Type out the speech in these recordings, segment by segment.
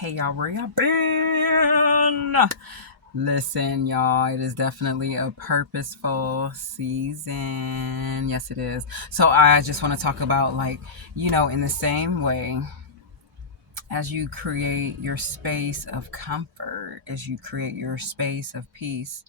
Hey y'all, where y'all been? Listen, y'all, it is definitely a purposeful season. Yes, it is. So I just want to talk about, like, in the same way as you create your space of comfort, as you create your space of peace,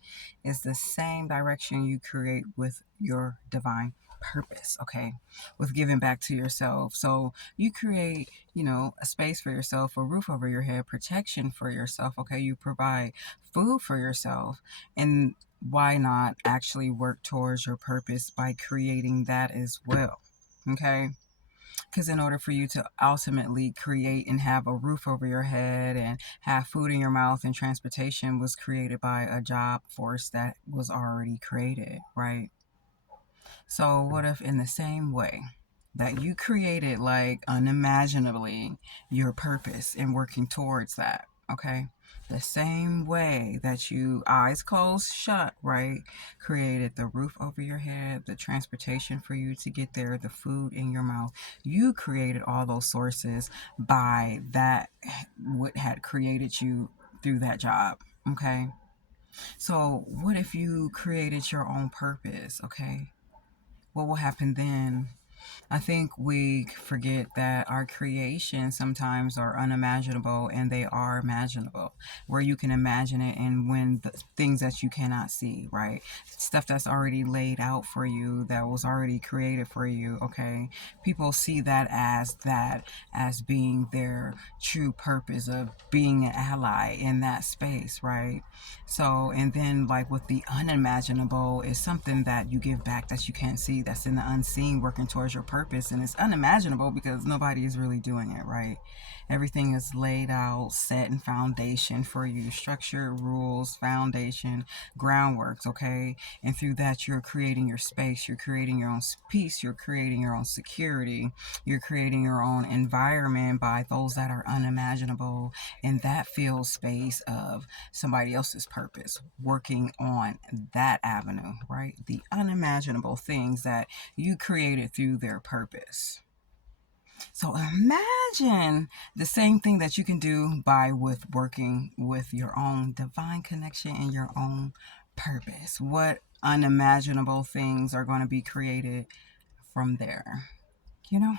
is the same direction you create with your divine purpose, okay? With giving back to yourself. So you create, a space for yourself, a roof over your head, protection for yourself, okay? You provide food for yourself. And why not actually work towards your purpose by creating that as well? Okay? Because in order for you to ultimately create and have a roof over your head and have food in your mouth, and transportation was created by a job force that was already created, right? So what if in the same way that you created, like, unimaginably, your purpose and working towards that, okay? The same way that you, eyes closed shut, right, created the roof over your head, the transportation for you to get there, the food in your mouth. You created all those sources by that, what had created you through that job, okay? So what if you created your own purpose, okay? What will happen then? I think we forget that our creations sometimes are unimaginable, and they are imaginable, where you can imagine it, and when the things that you cannot see, right? Stuff that's already laid out for you, that was already created for you, okay? People see that as being their true purpose of being an ally in that space, right? So, and then, like, with the unimaginable is something that you give back that you can't see, that's in the unseen, working towards your purpose. And it's unimaginable because nobody is really doing it, right? Everything is laid out, set in foundation for you, structure, rules, foundation, groundworks, okay? And through that, you're creating your space, you're creating your own peace, you're creating your own security, you're creating your own environment by those that are unimaginable. And that feels space of somebody else's purpose, working on that avenue, right? The unimaginable things that you created through their purpose. So imagine the same thing that you can do by with working with your own divine connection and your own purpose. What unimaginable things are going to be created from there? You know?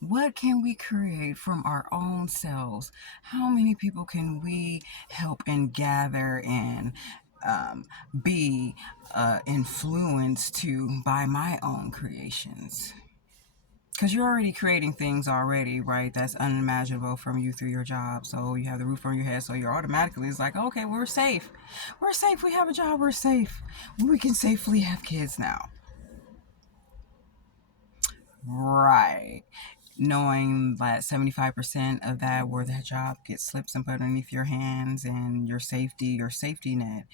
What can we create from our own selves? How many people can we help and gather and um, be influenced to by my own creations? Because you're already creating things already, right? That's unimaginable from you through your job. So you have the roof on your head. So you're automatically, it's like, okay, we're safe. We're safe. We have a job. We're safe. We can safely have kids now. Right. Knowing that 75% of that, where that job gets slips and put underneath your hands, and your safety net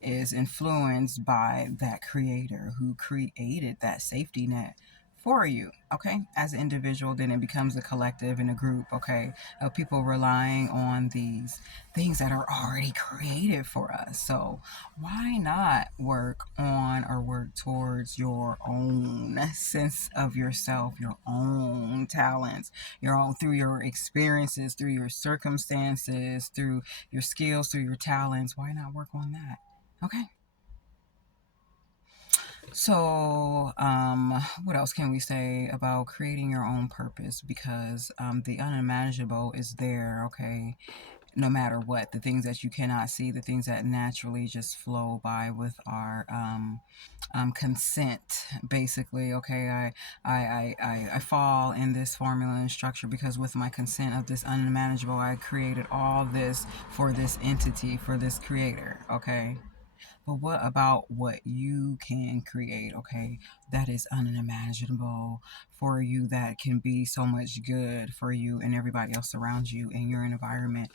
is influenced by that creator who created that safety net for you, okay? As an individual, then it becomes a collective and a group, okay, of people relying on these things that are already created for us. So why not work on or work towards your own sense of yourself, your own talents, your own, through your experiences, through your circumstances, through your skills, through your talents? Why not work on that? Okay. So, what else can we say about creating your own purpose? Because the unimaginable is there, okay? No matter what, the things that you cannot see, the things that naturally just flow by with our consent, basically, okay? I fall in this formula and structure because with my consent of this unimaginable, I created all this for this entity, for this creator, okay? But what about what you can create, okay? That is unimaginable for you, that can be so much good for you and everybody else around you in your environment.